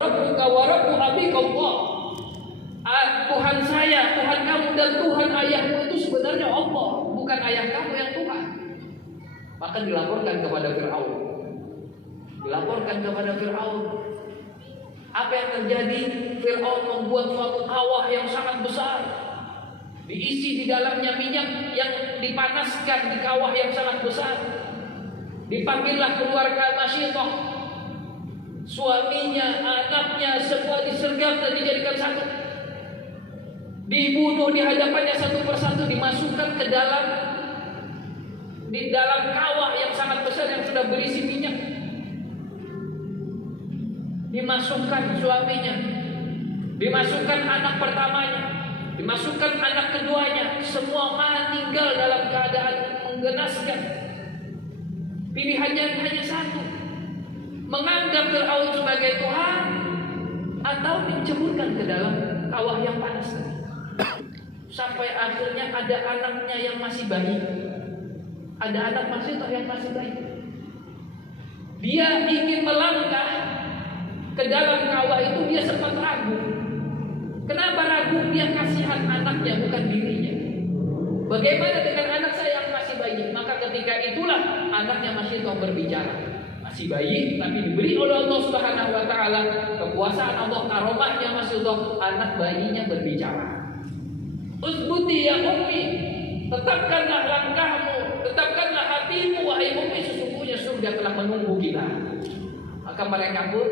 Rabbuka wa rabbu abika Allah. Tuhan saya, Tuhan kamu dan Tuhan ayahmu itu sebenarnya Allah, bukan ayah kamu yang Tuhan. Maka dilaporkan kepada Fir'aun. Apa yang terjadi? Fir'aun membuat suatu kawah yang sangat besar, diisi di dalamnya minyak yang dipanaskan di kawah yang sangat besar. Dipanggillah keluarga Masyitah, suaminya, anaknya, semua disergap dan dijadikan satu. Dibunuh di hadapannya satu persatu, dimasukkan ke di dalam kawah yang sangat besar yang sudah berisi minyak. Dimasukkan suaminya, dimasukkan anak pertamanya, dimasukkan anak keduanya, semua meninggal dalam keadaan menggenaskan. Pilihannya hanya satu: menganggap Fir'aun sebagai Tuhan atau diceburkan ke dalam kawah yang panas. Sampai akhirnya ada anaknya yang masih bayi, ada anak Masyitah yang masih bayi. Dia ingin melangkah ke dalam kawah itu, dia sempat ragu. Kenapa ragu? Dia kasihan anaknya, bukan dirinya. Bagaimana dengan anak saya yang masih bayi? Maka ketika itulah anaknya Masyitah berbicara. Masih bayi, tapi diberi oleh Allah Subhanahu wa Ta'ala kekuasaan Allah, karomahnya Masyitah, anak bayinya berbicara. Usbuti ya ummi, tetapkanlah langkahmu, tetapkanlah hatimu wahai ummi, sesungguhnya surga telah menunggu kita. Maka mereka pun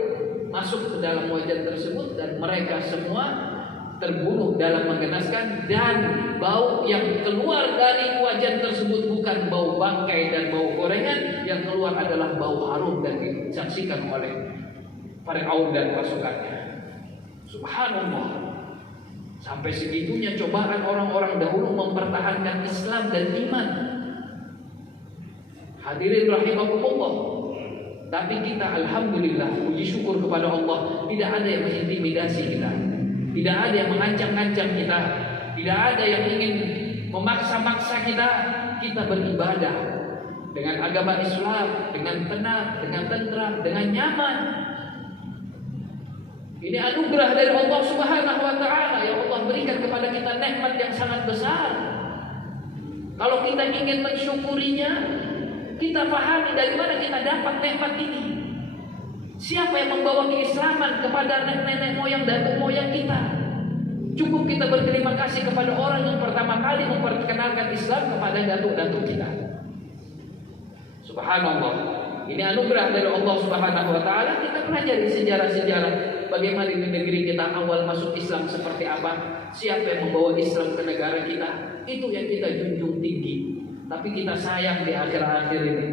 masuk ke dalam wajan tersebut dan mereka semua terbunuh dalam menggenaskan, dan bau yang keluar dari wajan tersebut bukan bau bangkai dan bau gorengan, yang keluar adalah bau harum dan disaksikan oleh Fir'aun dan pasukannya. Subhanallah. Sampai segitunya cobaan orang-orang dahulu mempertahankan Islam dan iman. Hadirin rahimakumullah. Tapi kita alhamdulillah, puji syukur kepada Allah, tidak ada yang mengintimidasi kita, tidak ada yang mengancam-ancam kita, tidak ada yang ingin memaksa-maksa kita. Kita beribadah dengan agama Islam dengan tenang, dengan tentram, dengan nyaman. Ini anugerah dari Allah Subhanahu wa Ta'ala yang Allah berikan kepada kita, nikmat yang sangat besar. Kalau kita ingin mensyukurinya, kita pahami dari mana kita dapat nikmat ini. Siapa yang membawa keislaman kepada nenek moyang dan moyang kita? Cukup kita berterima kasih kepada orang yang pertama kali memperkenalkan Islam kepada datuk-datuk kita. Subhanallah. Ini anugerah dari Allah Subhanahu wa Ta'ala. Kita pelajari sejarah-sejarah bagaimana di negeri kita awal masuk Islam seperti apa, siapa yang membawa Islam ke negara kita, itu yang kita junjung tinggi. Tapi kita sayang di akhir-akhir ini,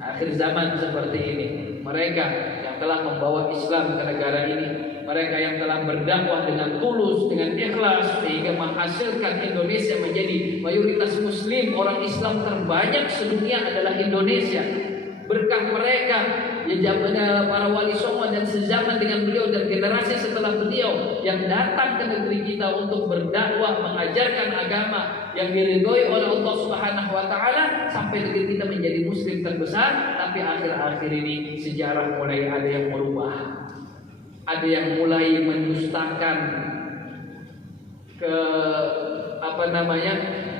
akhir zaman seperti ini, mereka yang telah membawa Islam ke negara ini, mereka yang telah berdakwah dengan tulus, dengan ikhlas, sehingga menghasilkan Indonesia menjadi mayoritas Muslim, orang Islam terbanyak sedunia adalah Indonesia. Berkah mereka yang zamannya para wali songo dan sezaman dengan beliau dan generasi setelah beliau yang datang ke negeri kita untuk berdakwah, mengajarkan agama yang diridhoi oleh Allah Subhanahu wa Ta'ala, sampai negeri kita menjadi muslim terbesar. Tapi akhir-akhir ini sejarah mulai ada yang merubah, ada yang mulai mendustakan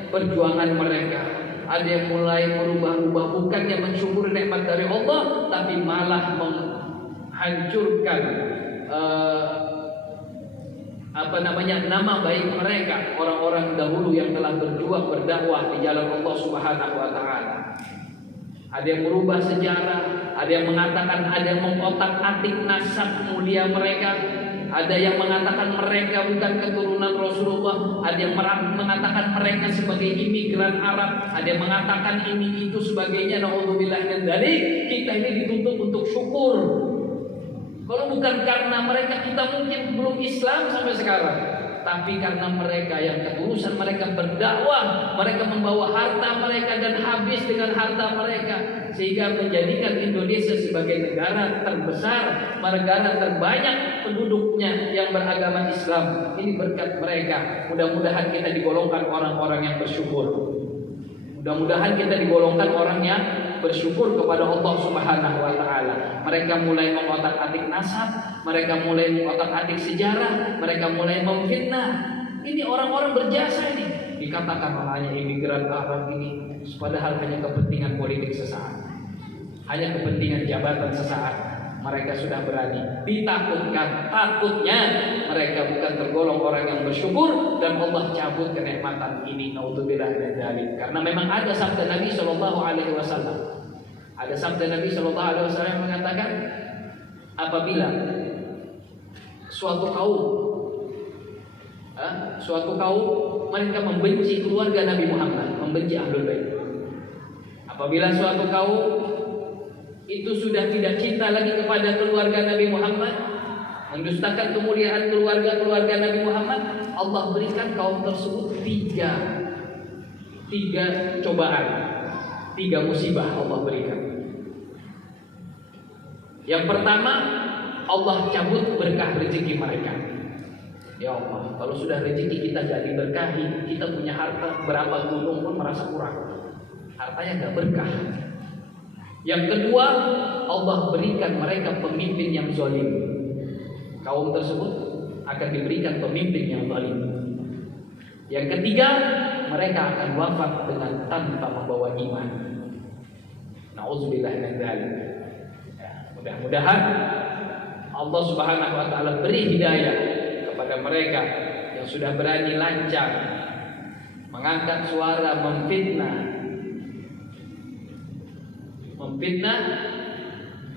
perjuangan mereka. Ada yang mulai merubah-ubah, bukannya mensyukuri nikmat dari Allah, tapi malah menghancurkan nama baik mereka, orang-orang dahulu yang telah berjuang berdakwah di jalan Allah Subhanahu wa Ta'ala. Ada yang merubah sejarah, ada yang mengatakan, ada yang mengotak-atik nasab mulia mereka. Ada yang mengatakan mereka bukan keturunan Rasulullah, ada yang mengatakan mereka sebagai imigran Arab, ada yang mengatakan ini itu sebagainya. Na'udzubillah min dzalik. Kita ini dituntut untuk syukur. Kalau bukan karena mereka, kita mungkin belum Islam sampai sekarang. Tapi karena mereka yang ketulusan mereka berdakwah, mereka membawa harta mereka dan habis dengan harta mereka, sehingga menjadikan Indonesia sebagai negara terbesar, negara terbanyak penduduknya yang beragama Islam. Ini berkat mereka. Mudah-mudahan kita digolongkan orang-orang yang bersyukur. Mudah-mudahan kita digolongkan orang yang bersyukur kepada Allah Subhanahu wa taala. Mereka mulai mengotak-atik nasab, mereka mulai mengotak-atik sejarah, mereka mulai memfitnah. Ini orang-orang berjasa ini. Dikatakan hanya imigran Arab ini, padahal hanya kepentingan politik sesaat. Hanya kepentingan jabatan sesaat. Mereka sudah berani, ditakutkan. Takutnya mereka bukan tergolong orang yang bersyukur dan Allah cabut kenikmatan ini. Naudzubillah min dzalik. Karena memang ada sabda Nabi Shallallahu Alaihi Wasallam. Ada sabda Nabi Shallallahu Alaihi Wasallam yang mengatakan, apabila suatu kaum mereka membenci keluarga Nabi Muhammad, membenci Ahlul Bait. Apabila suatu kaum itu sudah tidak cinta lagi kepada keluarga Nabi Muhammad, mendustakan kemuliaan keluarga Nabi Muhammad, Allah berikan kaum tersebut tiga cobaan, 3 musibah Allah berikan. Yang pertama, Allah cabut berkah rezeki mereka. Ya Allah, kalau sudah rezeki kita gak diberkahi, kita punya harta berapa gunung pun merasa kurang. Hartanya gak berkah. Yang kedua, Allah berikan mereka pemimpin yang zalim. Kaum tersebut akan diberikan pemimpin yang zalim. Yang ketiga, mereka akan wafat dengan tanpa membawa iman. Nauzubillah min dzalik. Mudah-mudahan Allah Subhanahu wa taala beri hidayah kepada mereka yang sudah berani lancang mengangkat suara memfitnah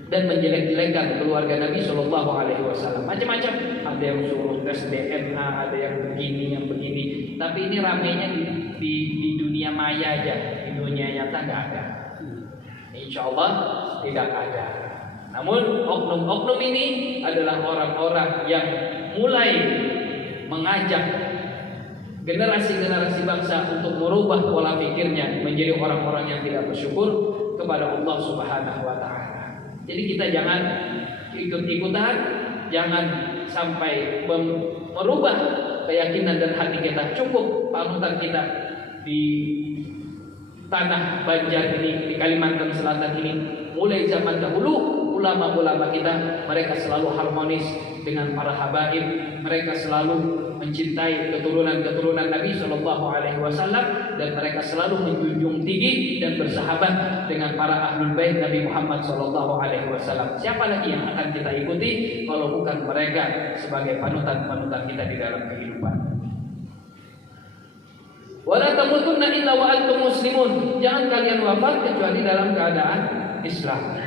dan menjelek-jelekan keluarga Nabi Shallallahu Alaihi Wasallam. Macam-macam. Ada yang suruh tes DNA, ada yang begini, yang begini. Tapi ini ramainya di dunia maya aja, di dunia nyata nggak ada. Insya Allah tidak ada. Namun oknum-oknum ini adalah orang-orang yang mulai mengajak generasi-generasi bangsa untuk merubah pola pikirnya menjadi orang-orang yang tidak bersyukur kepada Allah Subhanahu wa taala. Jadi kita jangan ikut-ikutan, jangan sampai merubah keyakinan dan hati kita. Cukup panutan kita di tanah Banjar ini, di Kalimantan Selatan ini, mulai zaman dahulu ulama-ulama kita, mereka selalu harmonis dengan para habaib, mereka selalu mencintai keturunan-keturunan Nabi Shallallahu Alaihi Wasallam, dan mereka selalu menjunjung tinggi dan bersahabat dengan para ahlul bait Nabi Muhammad Shallallahu Alaihi Wasallam. Siapa lagi yang akan kita ikuti kalau bukan mereka sebagai panutan-panutan kita di dalam kehidupan? Wala tamutunna illa wa antum muslimun. Jangan kalian wafat kecuali dalam keadaan Islam.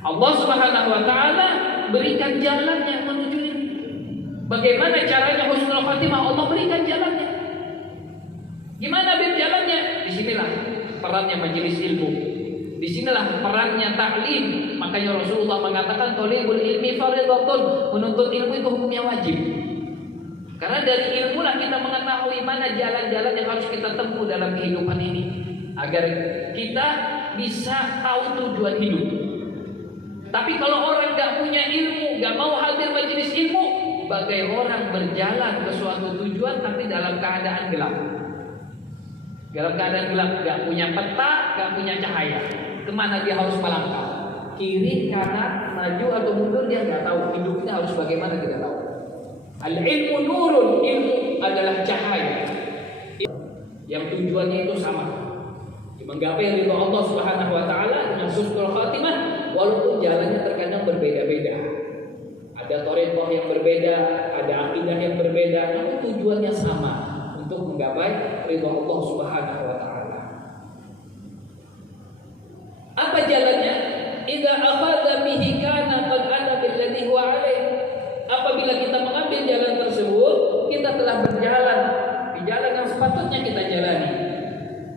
Allah Subhanahu wa taala berikan jalannya menuju ini. Bagaimana caranya husnul khatimah? Allah berikan jalannya. Gimana jalannya? Disinilah perannya majelis ilmu. Disinilah perannya taklim. Makanya Rasulullah mengatakan thalibul ilmi fardhatun. Menuntut ilmu itu hukumnya wajib. Karena dari ilmulah kita mengetahui mana jalan-jalan yang harus kita tempuh dalam kehidupan ini, agar kita bisa tahu tujuan hidup. Tapi kalau orang gak punya ilmu, gak mau hadir majelis ilmu, bagai orang berjalan ke suatu tujuan tapi dalam keadaan gelap. Dalam keadaan gelap, gak punya peta, gak punya cahaya. Kemana dia harus melangkah? Kiri, kanan, maju atau mundur, dia gak tahu. Hidupnya harus bagaimana, dia gak tahu. Al-ilmu nurun, ilmu adalah cahaya yang tujuannya itu sama, menggapai ridha Allah Subhanahu wa taala dengan husnul khatimah, walaupun jalannya terkadang berbeda-beda. Ada thariqah yang berbeda, ada akidah yang berbeda, namun tujuannya sama, untuk menggapai ridha Allah Subhanahu wa taala. Apa jalannya? Idza akhadha bihi kana qad ana billadhi huwa alaih. Apabila kita mengambil jalan tersebut, kita telah berjalan di jalan yang sepatutnya kita jalani.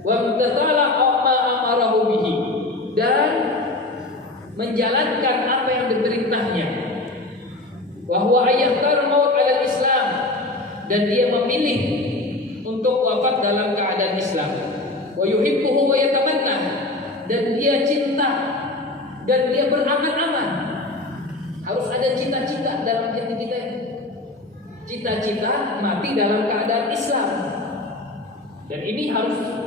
Wa mutazala ma amarahu bihi, dan menjalankan apa yang diperintahnya. Wa huwa ayyahtar maut 'ala Islam, dan dia memilih untuk wafat dalam keadaan Islam. Wa yuhibbuhu wa yatamanna, dan dia cinta dan dia berangan-angan. Harus ada cita-cita dalam hati kita. Cita-cita mati dalam keadaan Islam. Dan ini harus